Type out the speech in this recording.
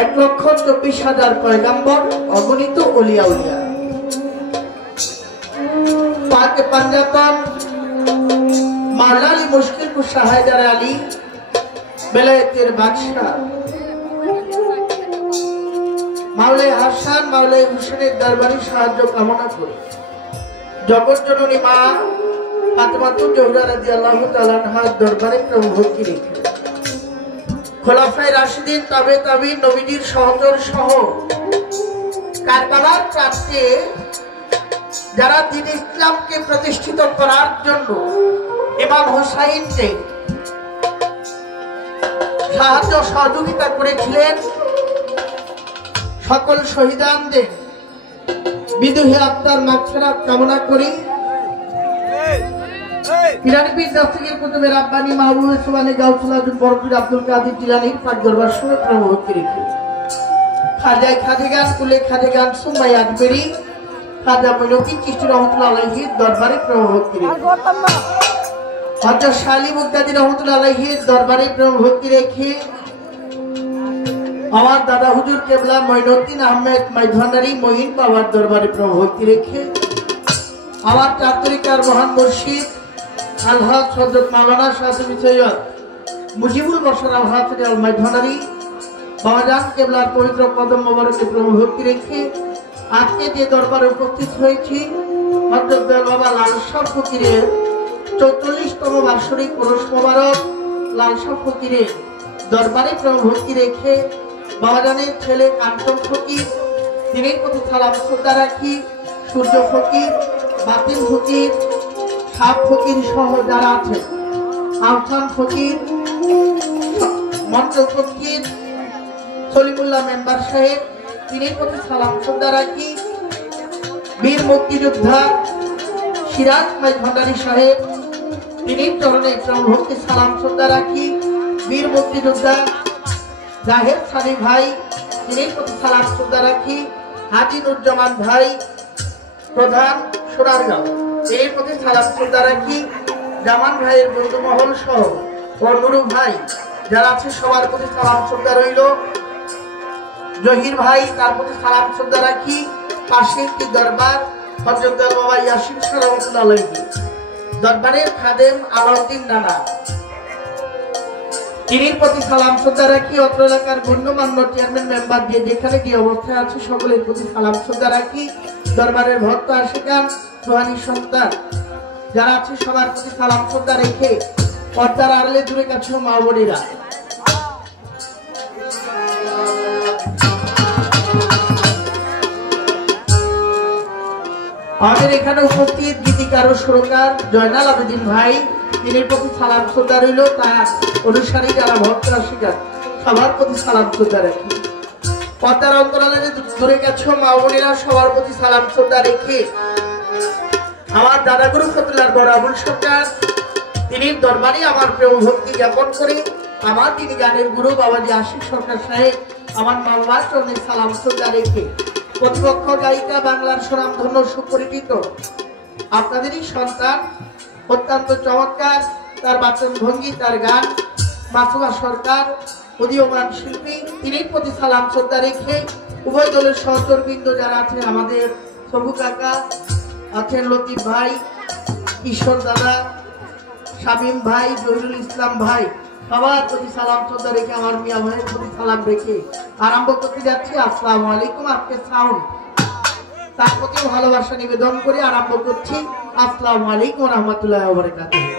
1,24,000 পয়গম্বর, অগণিত ওলিয়া উলিয়া। পাকে পাঞ্জাতন মাওলা আলী মুশকিল কুশা হায়দার আলী বেলায়েতের বাদশাহ মাওলাই হাসান মাওলাই হুসেনের দরবারে সাহায্য কামনা করে জগৎ জননী মা ফাতেমাতুল জোহরা রাদিয়াল্লাহু তাআলা আনহার দরবারে প্রভু ভক্তি রেখে খোলাফায়ে রাশিদিন তাবে তাবিঈন নবীজির সহচর সহ কারবালার প্রান্তে যারা দ্বীন ইসলামকে প্রতিষ্ঠিত করার জন্য ইমাম হোসাইনকে সাহায্য সহযোগিতা করেছিলেন, সকল শহীদানদের বিদুহী আত্মার মাগফিরাত কামনা করি। পিরানপীর দস্তগীর কুতুবে রাব্বানী মাহবুবে সুবহানী গাউসুল আজম বরপীর আব্দুল কাদের জিলানীর পাক দরবার শুনে প্রভু ভক্তি রেখে খাজায় খাজেগান কুলে খাজেগান সুমাই আকবরী খাজা মঈনুদ্দিন চিশতি রহমাতুল্লাহ আলাইহির দরবারে প্রভু ভক্তি রেখে হযরত শালী মুগদাদি রহমাতুল্লাহ আলাইহির দরবারে প্রভু ভক্তি রেখে আমার দাদা হুজুর কেবলা মঈনুদ্দিন আহমেদ মাইভান্ডারি মঈন বাবার দরবারে প্রভু ভক্তি রেখে আমার চার তরিকার মহান মুর্শিদ আলহাজ হযরত মাওলানা শাহসুফি সৈয়দ মুজিবুল বশর আল হাফিজ আল মাইভান্ডারি বাবাজান কেবলার পবিত্র কদম মোবারকে প্রভু ভক্তি রেখে আজকে যে দরবারে উপস্থিত হয়েছি হযরত বাবা লাল শাহ ফকিরের 44তম বার্ষিক পুরুষ মোবারক লাল শাহ ফকিরের দরবারে প্রভু ভক্তি রেখে বাবাজানের ছেলে কাঞ্চন ফকির তিনি প্রতি সালাম শ্রদ্ধা রাখি, সূর্য ফকির, বাতিল ফকির, সাপ ফকির সহ যারা আছে, আহসান ফকির, মন্ত্র ফকির, সলিমুল্লাহ মেম্বার সাহেব তিনি প্রতি সালাম শ্রদ্ধা রাখি, বীর মুক্তিযোদ্ধা সিরাজ মাই ভান্ডারী সাহেব তিনি চরণে প্রভু ভক্তি সালাম শ্রদ্ধা রাখি, বীর মুক্তিযোদ্ধা জাহেদ সানি ভাই তিনি প্রতি সালাম শ্রদ্ধা রাখি, হাজি নুরজামান ভাই প্রধান সোনারগাঁও এর প্রতি সালাম শ্রদ্ধা রাখি, জামান ভাইয়ের বন্ধু মহল সহ ও নুরু ভাই যারা আছে সবার প্রতি সালাম শ্রদ্ধা রইল, জহির ভাই তার প্রতি সালাম শ্রদ্ধা রাখি, পাশে একটি দরবার হযরত বাবা ইয়াসিন শাহ রহমাতুল্লাহ আলাইহি দরবারের খাদেম আলাউদ্দিন নানা তিনি প্রতি সালাম শ্রদ্ধা রাখি, অত্র এলাকার গণ্যমান্য চেয়ারম্যান মেম্বার যে যেখানে কি অবস্থায় আছে সকলের প্রতি সালাম শ্রদ্ধা রাখি, দরবারের ভক্ত আশিকান রুহানি সন্তান যারা আছে সবার প্রতি সালাম শ্রদ্ধা রেখে পর্দার আড়ালে দূরে কাছে মা বোনেরা আমাদের এখানে উপস্থিত গীতিকার ও সুরকার জয়নাল আবেদিন ভাই তিনি প্রতি সালাম শ্রদ্ধা রইল, তার অনুসারী যারা ভক্ত আশিকান সবার প্রতি সালাম শ্রদ্ধা রাখি, পর্দার অন্তরালে দূরে গেছে মা বোনেরা সবার প্রতি সালাম শ্রদ্ধা রেখে আমার দাদা গুরু ফতুল্লার বড় আবুল সরকার তিনি দরবারে আমার প্রেম ভক্তি জ্ঞাপন করে আমার তিনি গানের গুরু বাবাজি আশিক সরকার সাহেব আমার মামার চরণে সালাম শ্রদ্ধা রেখে প্রতিপক্ষ গায়িকা বাংলার সুনামধন্য সুপরিচিত আপনাদেরই সন্তান অত্যন্ত চমৎকার তার বাচন ভঙ্গি তার গান মাসুমা সরকার উদীয়মান শিল্পী তিনি প্রতি সালাম শ্রদ্ধা রেখে উভয় দলের সহচরবৃন্দ যারা আছেন আমাদের সবু কাকা আছেন, লতিফ ভাই, কিশোর দাদা, শামীম ভাই, জহিরুল ইসলাম ভাই সবার প্রতি সালাম শ্রদ্ধা রেখে আমার মিয়া ভাইয়ের প্রতি সালাম রেখে আরম্ভ করতে যাচ্ছি। আসসালামু আলাইকুম। আজকে সাউন্ড তার প্রতি ভালোবাসা নিবেদন করে আরম্ভ করছি। আসসালামু আলাইকুম ওয়া রাহমাতুল্লাহি ওয়া বারাকাতুহু।